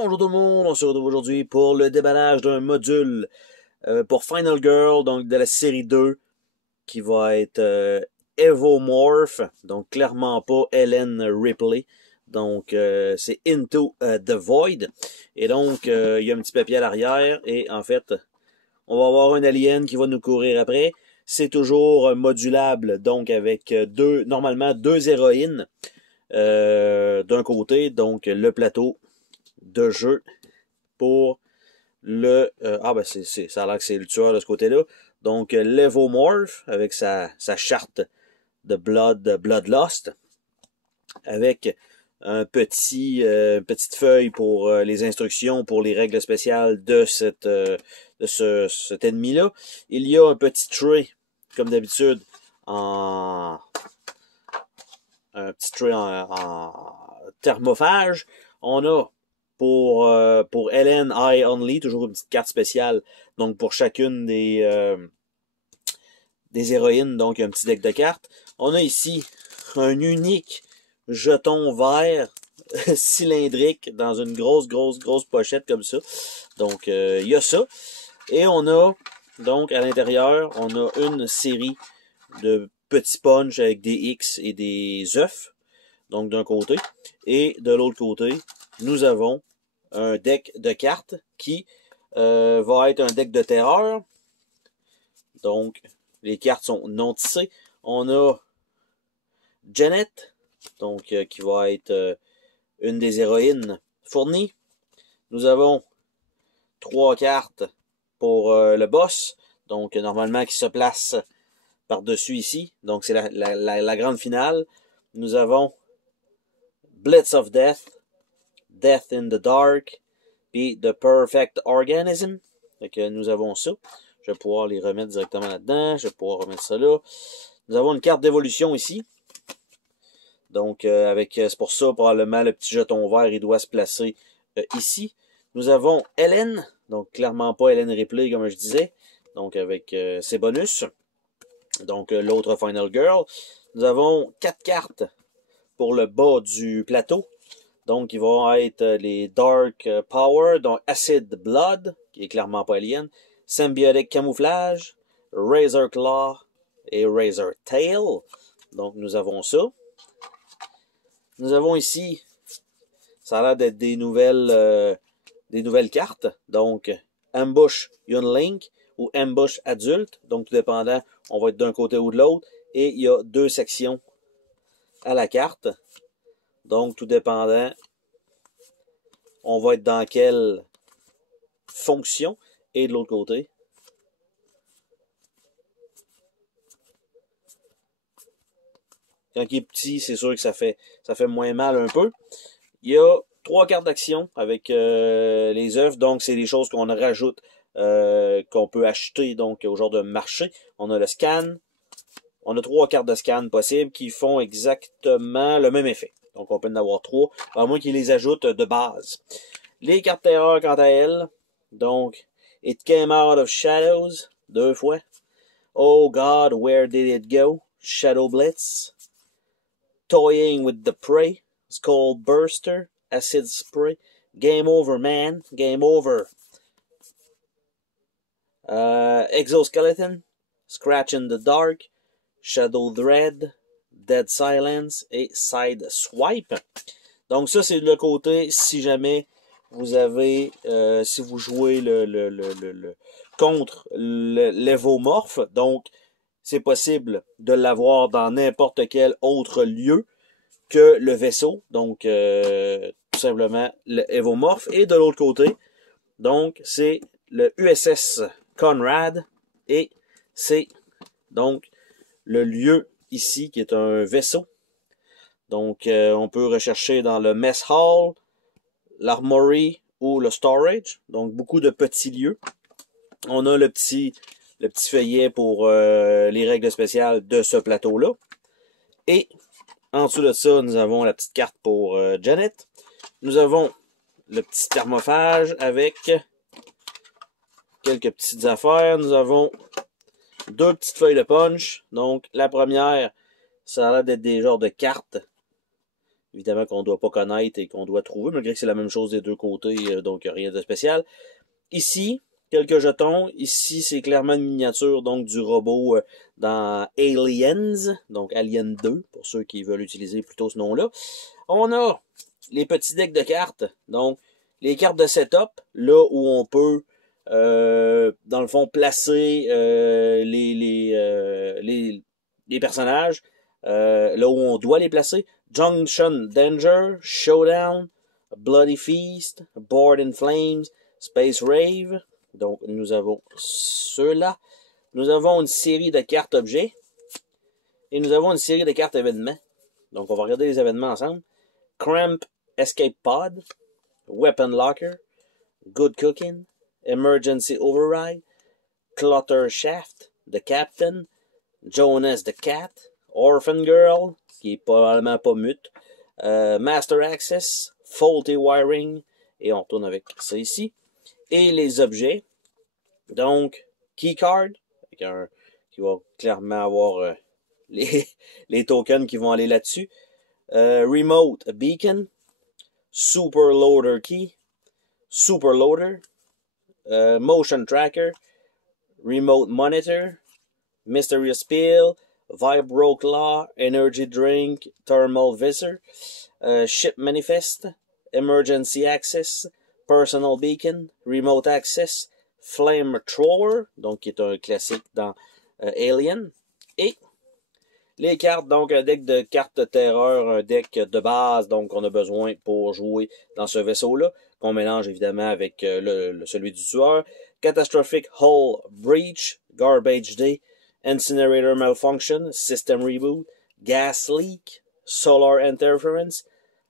Bonjour tout le monde, on se retrouve aujourd'hui pour le déballage d'un module pour Final Girl, donc de la série 2, qui va être Evomorph, donc clairement pas Ellen Ripley. Donc c'est Into the Void. Et donc il y a un petit papier à l'arrière et en fait on va avoir un alien qui va nous courir après. C'est toujours modulable, donc avec normalement deux héroïnes d'un côté, donc le plateau de jeu pour le... ça a l'air que c'est le tueur de ce côté-là. Donc, l'Evomorph, avec sa charte de Bloodlust, avec petite feuille pour les instructions, pour les règles spéciales de cet ennemi-là. Il y a un petit tray, comme d'habitude, un petit tray en thermophage. On a pour Ellen I Only, toujours une petite carte spéciale, donc pour chacune des héroïnes, donc un petit deck de cartes. On a ici un unique jeton vert cylindrique dans une grosse pochette comme ça. Donc il y a ça. Et on a donc à l'intérieur, on a une série de petits punch avec des X et des œufs. Donc d'un côté. Et de l'autre côté, nous avons un deck de cartes qui va être un deck de terreur. Donc, les cartes sont non tissées. On a Janet, donc qui va être une des héroïnes fournies. Nous avons 3 cartes pour le boss, donc normalement qui se place par-dessus ici. Donc c'est la grande finale. Nous avons Blitz of Death, Death in the Dark, puis The Perfect Organism. Donc nous avons ça. Je vais pouvoir les remettre directement là-dedans. Je vais pouvoir remettre ça là. Nous avons une carte d'évolution ici. Donc c'est pour ça probablement le petit jeton vert, il doit se placer ici. Nous avons Ellen, donc clairement pas Ellen Ripley comme je disais. Donc avec ses bonus. Donc l'autre Final Girl. Nous avons 4 cartes pour le bas du plateau. Donc, ils vont être les Dark Power, donc Acid Blood, qui est clairement pas alien, Symbiotic Camouflage, Razor Claw et Razor Tail. Donc, nous avons ça. Nous avons ici, ça a l'air d'être des nouvelles cartes. Donc, Ambush Young Link ou Ambush Adulte. Donc, tout dépendant, on va être d'un côté ou de l'autre. Et il y a 2 sections à la carte. Donc, tout dépendant, on va être dans quelle fonction. Et de l'autre côté, quand il est petit, c'est sûr que ça fait moins mal un peu. Il y a 3 cartes d'action avec les œufs. Donc, c'est des choses qu'on rajoute, qu'on peut acheter donc au genre de marché. On a le scan. On a 3 cartes de scan possibles qui font exactement le même effet. Donc, on peut en avoir 3, à moins qu'ils les ajoutent de base. Les cartes terreur, quant à elles, donc, It Came Out of Shadows, 2 fois. Oh God, Where Did It Go? Shadow Blitz. Toying with the Prey, Skull Burster, Acid Spray. Game Over Man, Game Over. Exoskeleton, Scratch in the Dark, Shadow Dread, Dead Silence et Side Swipe. Donc ça, c'est le côté si jamais vous avez, si vous jouez contre l'Evomorph, donc c'est possible de l'avoir dans n'importe quel autre lieu que le vaisseau. Donc tout simplement l'Evomorph. Et de l'autre côté, donc c'est le USS Conrad et c'est donc le lieu ici qui est un vaisseau. Donc on peut rechercher dans le Mess Hall, l'Armory ou le Storage. Donc beaucoup de petits lieux. On a le petit feuillet pour les règles spéciales de ce plateau-là. Et en dessous de ça, nous avons la petite carte pour Janet. Nous avons le petit thermophage avec quelques petites affaires. Nous avons 2 petites feuilles de punch. Donc, la première, ça a l'air d'être des genres de cartes évidemment qu'on ne doit pas connaître et qu'on doit trouver, malgré que c'est la même chose des deux côtés, donc rien de spécial. Ici, quelques jetons. Ici, c'est clairement une miniature donc du robot dans Aliens, donc Alien 2, pour ceux qui veulent utiliser plutôt ce nom-là. On a les petits decks de cartes, donc les cartes de setup, là où on peut, dans le fond, placer les personnages, là où on doit les placer. Junction Danger, Showdown, Bloody Feast, Board in Flames, Space Rave. Donc, nous avons ceux-là. Nous avons une série de cartes objets. Et nous avons une série de cartes événements. Donc, on va regarder les événements ensemble. Cramp Escape Pod, Weapon Locker, Good Cooking, Emergency Override, Clutter Shaft, The Captain, Jonas the Cat, Orphan Girl, qui est probablement pas mute, Master Access, Faulty Wiring, et on retourne avec ça ici. Et les objets, donc Keycard, qui va clairement avoir les tokens qui vont aller là-dessus, Remote Beacon, Super Loader Key, Super Loader, Motion Tracker, Remote Monitor, Mysterious Pill, Vibro Claw, Energy Drink, Thermal Visor, Ship Manifest, Emergency Access, Personal Beacon, Remote Access, Flame Thrower, donc qui est un classique dans Alien, et les cartes, donc un deck de cartes de terreur, un deck de base, donc on a besoin pour jouer dans ce vaisseau-là, qu'on mélange évidemment avec celui du tueur. Catastrophic Hull Breach, Garbage Day, Incinerator Malfunction, System Reboot, Gas Leak, Solar Interference,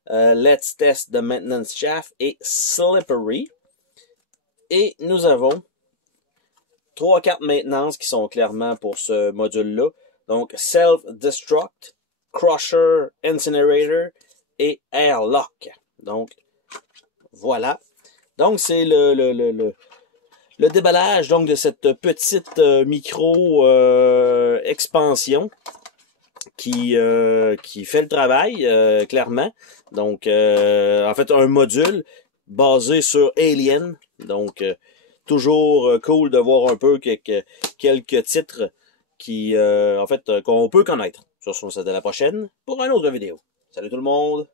Let's Test the Maintenance Shaft et Slippery. Et nous avons 3 cartes maintenance qui sont clairement pour ce module-là. Donc, Self-Destruct, Crusher, Incinerator et Airlock. Donc, voilà. Donc, c'est le déballage donc de cette petite micro expansion qui fait le travail, clairement. Donc, en fait, un module basé sur Alien. Donc, toujours cool de voir un peu quelques titres qui, en fait, qu'on peut connaître. Sur ce, on se dit à la prochaine pour une autre vidéo. Salut tout le monde!